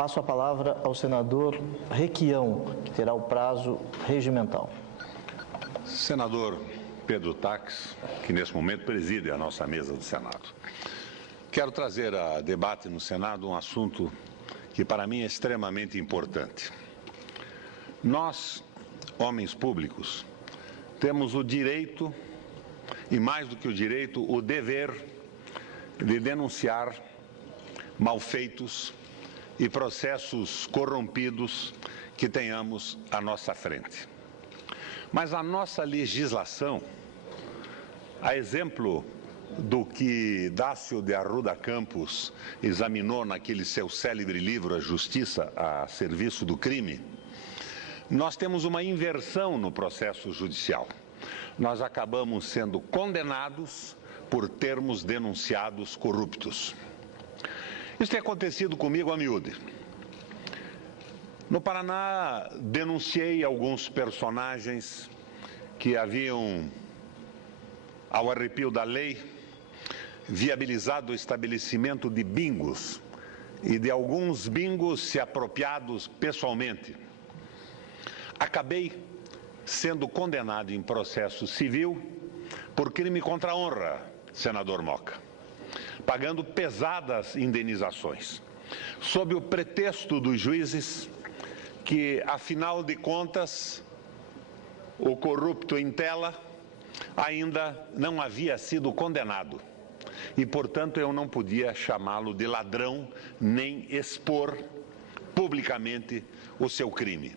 Passo a palavra ao senador Requião, que terá o prazo regimental. Senador Pedro Taques, que nesse momento preside a nossa mesa do Senado. Quero trazer a debate no Senado um assunto que para mim é extremamente importante. Nós, homens públicos, temos o direito, e mais do que o direito, o dever de denunciar malfeitos e processos corrompidos que tenhamos à nossa frente. Mas a nossa legislação, a exemplo do que Dácio de Arruda Campos examinou naquele seu célebre livro, A Justiça a Serviço do Crime, nós temos uma inversão no processo judicial. Nós acabamos sendo condenados por termos denunciados corruptos. Isso tem acontecido comigo a miúde. No Paraná, denunciei alguns personagens que haviam, ao arrepio da lei, viabilizado o estabelecimento de bingos e de alguns bingos se apropriados pessoalmente. Acabei sendo condenado em processo civil por crime contra a honra, senador Moca, pagando pesadas indenizações, sob o pretexto dos juízes que, afinal de contas, o corrupto em tela ainda não havia sido condenado e, portanto, eu não podia chamá-lo de ladrão nem expor publicamente o seu crime.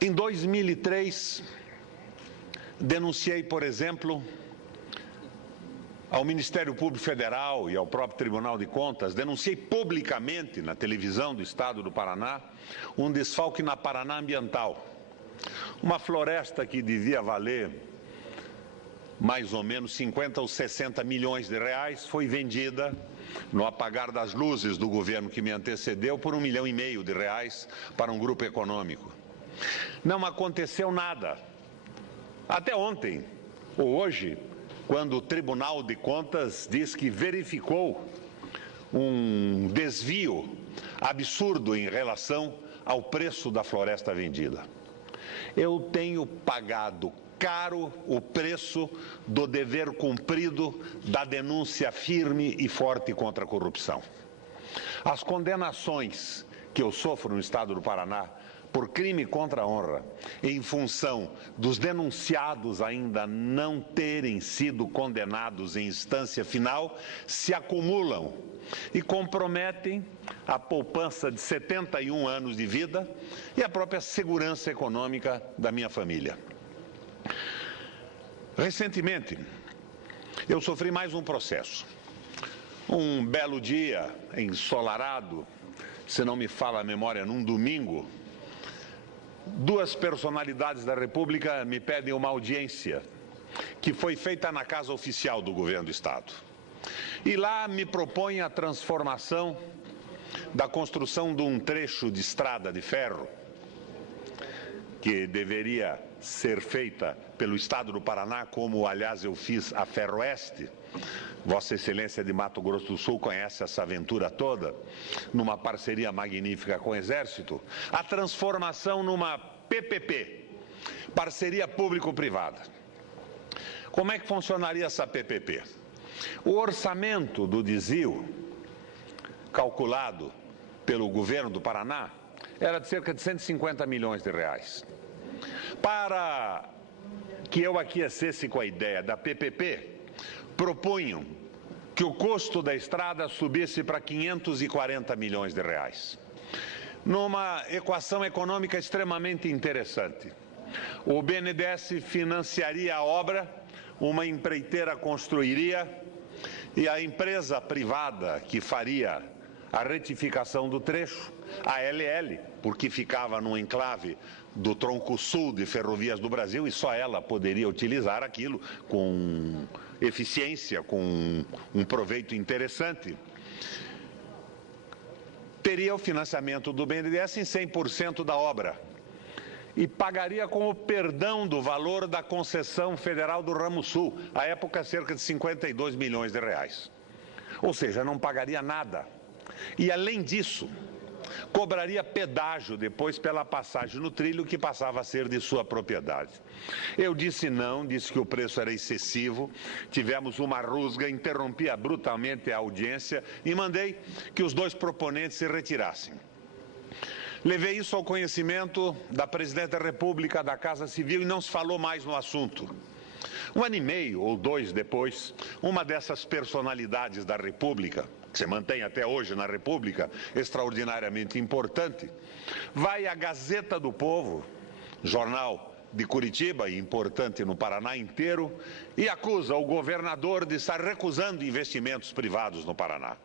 Em 2003, denunciei, por exemplo, ao Ministério Público Federal e ao próprio Tribunal de Contas, denunciei publicamente na televisão do Estado do Paraná um desfalque na Paraná Ambiental. Uma floresta que devia valer mais ou menos 50 ou 60 milhões de reais foi vendida no apagar das luzes do governo que me antecedeu por R$1,5 milhão para um grupo econômico. Não aconteceu nada. Até ontem, ou hoje, quando o Tribunal de Contas diz que verificou um desvio absurdo em relação ao preço da floresta vendida. Eu tenho pagado caro o preço do dever cumprido da denúncia firme e forte contra a corrupção. As condenações que eu sofro no Estado do Paraná por crime contra a honra, em função dos denunciados ainda não terem sido condenados em instância final, se acumulam e comprometem a poupança de 71 anos de vida e a própria segurança econômica da minha família. Recentemente, eu sofri mais um processo. Um belo dia, ensolarado, se não me fala a memória, num domingo, duas personalidades da República me pedem uma audiência que foi feita na Casa Oficial do Governo do Estado. E lá me propõem a transformação da construção de um trecho de estrada de ferro que deveria ser feita pelo Estado do Paraná, como, aliás, eu fiz a Ferroeste. Vossa Excelência de Mato Grosso do Sul conhece essa aventura toda, numa parceria magnífica com o Exército, a transformação numa PPP, parceria público-privada. Como é que funcionaria essa PPP? O orçamento do desvio, calculado pelo governo do Paraná, era de cerca de 150 milhões de reais. Para que eu aquecesse com a ideia da PPP, propunham que o custo da estrada subisse para 540 milhões de reais. Numa equação econômica extremamente interessante. O BNDES financiaria a obra, uma empreiteira construiria e a empresa privada que faria a retificação do trecho, a LL, porque ficava no enclave do tronco sul de Ferrovias do Brasil e só ela poderia utilizar aquilo com eficiência, com um proveito interessante, teria o financiamento do BNDES em 100% da obra e pagaria com o perdão do valor da concessão federal do Ramo Sul, à época cerca de 52 milhões de reais. Ou seja, não pagaria nada. E, além disso, cobraria pedágio depois pela passagem no trilho que passava a ser de sua propriedade. Eu disse não, disse que o preço era excessivo, tivemos uma rusga, interrompia brutalmente a audiência e mandei que os dois proponentes se retirassem. Levei isso ao conhecimento da Presidente da República, da Casa Civil, e não se falou mais no assunto. Um ano e meio ou dois depois, uma dessas personalidades da República, que se mantém até hoje na República, extraordinariamente importante, vai à Gazeta do Povo, jornal de Curitiba e importante no Paraná inteiro, e acusa o governador de estar recusando investimentos privados no Paraná.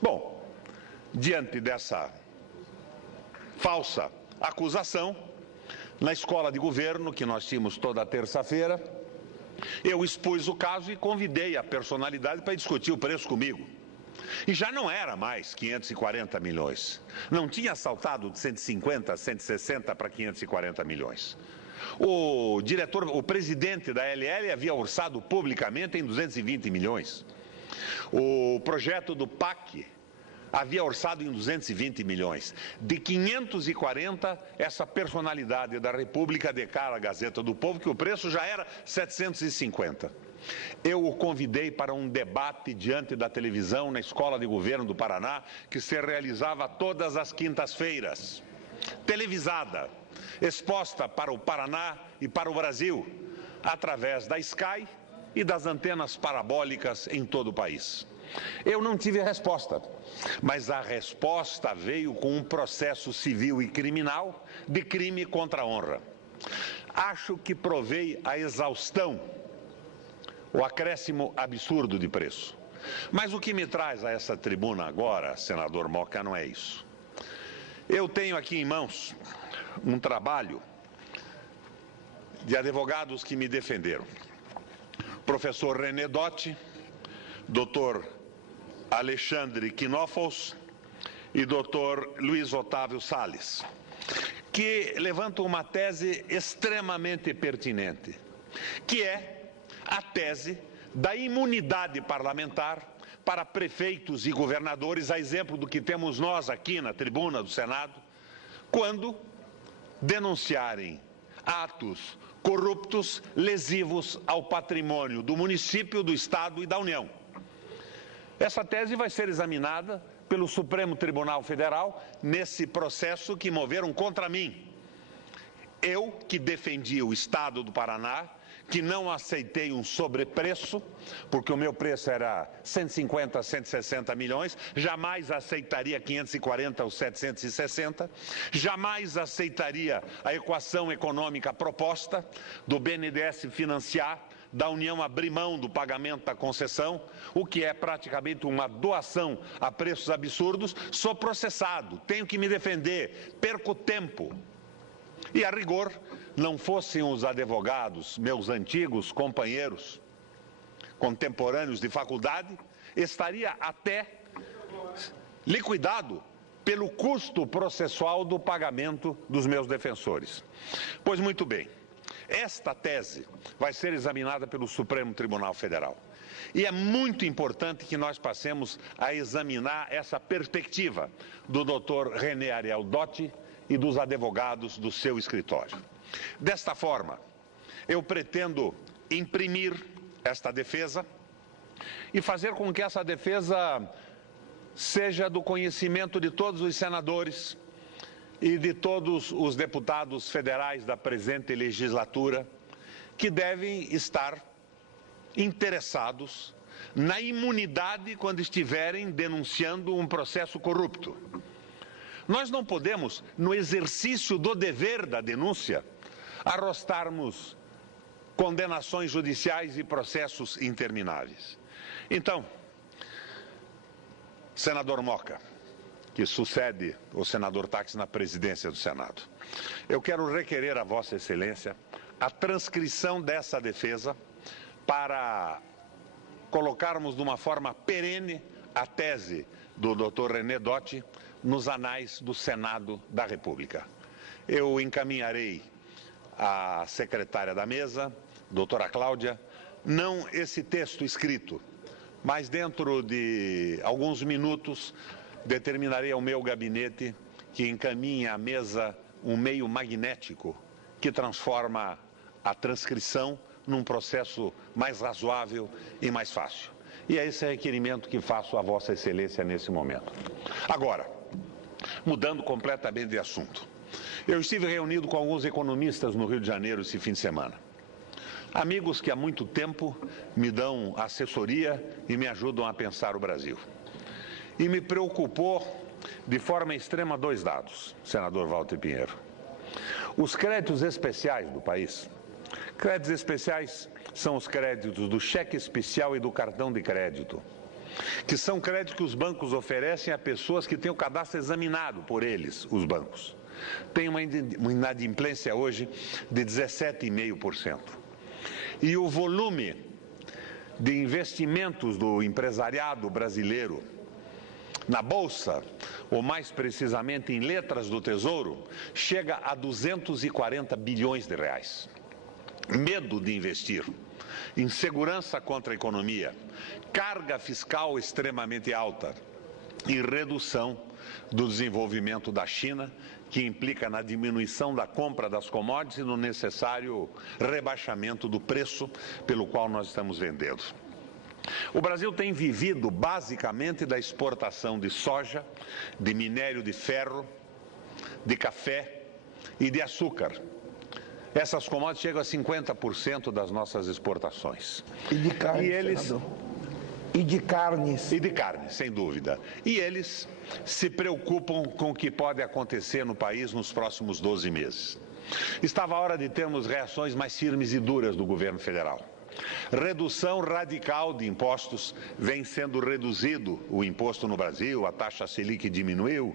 Bom, diante dessa falsa acusação, na escola de governo, que nós tínhamos toda terça-feira, eu expus o caso e convidei a personalidade para discutir o preço comigo. E já não era mais 540 milhões. Não tinha saltado de 150, 160 para 540 milhões. O presidente da LL havia orçado publicamente em 220 milhões. O projeto do PAC havia orçado em 220 milhões. De 540, essa personalidade da República declara à Gazeta do Povo que o preço já era 750. Eu o convidei para um debate diante da televisão na Escola de Governo do Paraná, que se realizava todas as quintas-feiras. Televisada, exposta para o Paraná e para o Brasil, através da Sky e das antenas parabólicas em todo o país. Eu não tive resposta, mas a resposta veio com um processo civil e criminal de crime contra a honra. Acho que provei a exaustão, o acréscimo absurdo de preço. Mas o que me traz a essa tribuna agora, senador Moca, não é isso. Eu tenho aqui em mãos um trabalho de advogados que me defenderam. Professor René Dotti, doutor Alexandre Knofels e doutor Luiz Otávio Salles, que levantam uma tese extremamente pertinente, que é a tese da imunidade parlamentar para prefeitos e governadores, a exemplo do que temos nós aqui na tribuna do Senado, quando denunciarem atos corruptos lesivos ao patrimônio do município, do Estado e da União. Essa tese vai ser examinada pelo Supremo Tribunal Federal nesse processo que moveram contra mim. Eu, que defendi o Estado do Paraná, que não aceitei um sobrepreço, porque o meu preço era 150, 160 milhões, jamais aceitaria 540 ou 760, jamais aceitaria a equação econômica proposta do BNDES financiar, da União abrir mão do pagamento da concessão, o que é praticamente uma doação a preços absurdos. Sou processado, tenho que me defender, perco tempo. E, a rigor, não fossem os advogados, meus antigos companheiros, contemporâneos de faculdade, estaria até liquidado pelo custo processual do pagamento dos meus defensores. Pois muito bem, esta tese vai ser examinada pelo Supremo Tribunal Federal. E é muito importante que nós passemos a examinar essa perspectiva do Dr. René Ariel Dotti e dos advogados do seu escritório. Desta forma, eu pretendo imprimir esta defesa e fazer com que essa defesa seja do conhecimento de todos os senadores e de todos os deputados federais da presente legislatura, que devem estar interessados na imunidade quando estiverem denunciando um processo corrupto. Nós não podemos, no exercício do dever da denúncia, arrostarmos condenações judiciais e processos intermináveis. Então, senador Moca, que sucede o senador Táxi na presidência do Senado, eu quero requerer a Vossa Excelência a transcrição dessa defesa para colocarmos de uma forma perene a tese do Dr. René Dotti nos anais do Senado da República. Eu encaminharei à secretária da mesa, doutora Cláudia, não esse texto escrito, mas dentro de alguns minutos determinarei ao meu gabinete que encaminhe à mesa um meio magnético que transforma a transcrição num processo mais razoável e mais fácil. E é esse requerimento que faço a Vossa Excelência nesse momento. Agora, mudando completamente de assunto. Eu estive reunido com alguns economistas no Rio de Janeiro esse fim de semana. Amigos que há muito tempo me dão assessoria e me ajudam a pensar o Brasil. E me preocupou de forma extrema dois dados, senador Walter Pinheiro. Os créditos especiais do país. Créditos especiais são os créditos do cheque especial e do cartão de crédito, que são créditos que os bancos oferecem a pessoas que têm o cadastro examinado por eles, os bancos. Tem uma inadimplência hoje de 17,5%. E o volume de investimentos do empresariado brasileiro na Bolsa, ou mais precisamente em letras do Tesouro, chega a 240 bilhões de reais. Medo de investir, insegurança contra a economia, carga fiscal extremamente alta e redução do desenvolvimento da China, que implica na diminuição da compra das commodities e no necessário rebaixamento do preço pelo qual nós estamos vendendo. O Brasil tem vivido basicamente da exportação de soja, de minério de ferro, de café e de açúcar. Essas commodities chegam a 50% das nossas exportações. E de carne, senador. E de carnes. E de carne, sem dúvida. E eles se preocupam com o que pode acontecer no país nos próximos 12 meses. Estava a hora de termos reações mais firmes e duras do governo federal. Redução radical de impostos, vem sendo reduzido o imposto no Brasil, a taxa Selic diminuiu,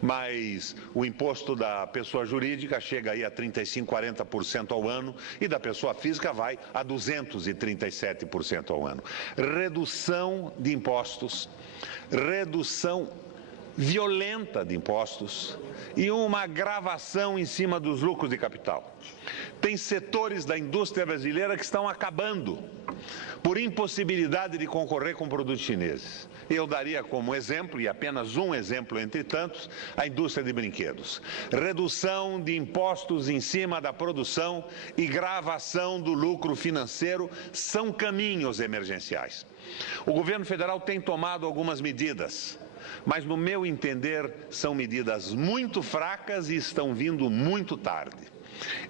mas o imposto da pessoa jurídica chega aí a 35%, 40% ao ano e da pessoa física vai a 237% ao ano. Redução de impostos, redução violenta de impostos e uma agravação em cima dos lucros de capital. Tem setores da indústria brasileira que estão acabando por impossibilidade de concorrer com produtos chineses. Eu daria como exemplo, e apenas um exemplo entre tantos, a indústria de brinquedos. Redução de impostos em cima da produção e gravação do lucro financeiro são caminhos emergenciais. O governo federal tem tomado algumas medidas, mas, no meu entender, são medidas muito fracas e estão vindo muito tarde.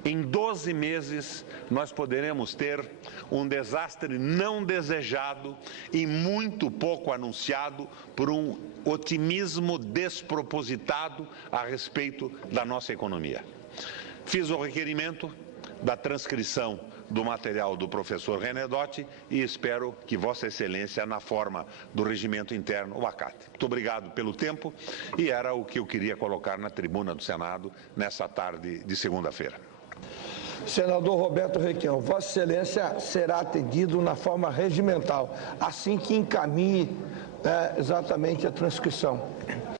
Em 12 meses, nós poderemos ter um desastre não desejado e muito pouco anunciado por um otimismo despropositado a respeito da nossa economia. Fiz o requerimento da transcrição do material do professor Renedotti e espero que Vossa Excelência, na forma do regimento interno, o acate. Muito obrigado pelo tempo e era o que eu queria colocar na tribuna do Senado nessa tarde de segunda-feira. Senador Roberto Requião, Vossa Excelência será atendido na forma regimental, assim que encaminhe exatamente a transcrição.